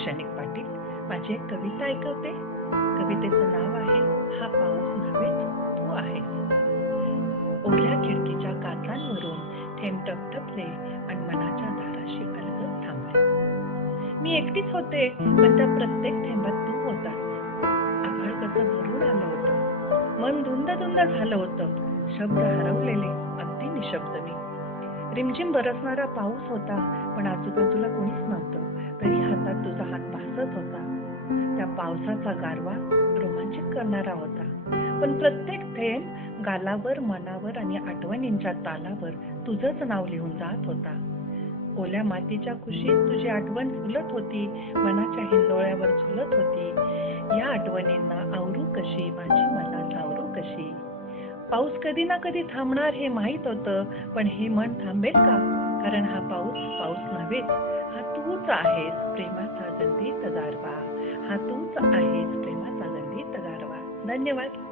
क्षणिक पाटील. माझी एक कविता ऐकवते. कवितेचं नाव आहे हा पाऊस नव्हे तू आहेस. ओल्या खिडकीच्या काचांवरून थेंब टपटपले आणि मनाच्या दाराशी अलगद थांबले. मी एकटीच होते पण त्या प्रत्येक थेंबात तू होतास. आभाळ कसं भरून आलं होतं. मन धुंद धुंद झालं होतं. शब्द हरवलेले अगदी निशब्द मी. रिमझिम बरसणारा पाऊस होता पण आजूबाजूला कोणीच नव्हतं. हात होता. त्या पावसाचा गारवा रोमांचित करणारा होता. पण प्रत्येक थेंब गालावर मनावर आणि आठवणींच्या तालावर तुझंच नाव लिहून जात होता. ओल्या मातीच्या कुशीत तुझी आठवण फुलत होती. मनाच्या हिंदोळ्यावर झुलत होती. या आठवणींना आवरू कशी? माझी मला सावरू कशी? पाऊस कधी ना कधी थांबणार हे माहीत होतं पण हे मन थांबेल का? कारण हा पाऊस पाऊस नव्हेच हा तूच आहेस प्रेमा गंधीत आहेच प्रेमाचा गंधीत गारवा धन्यवाद.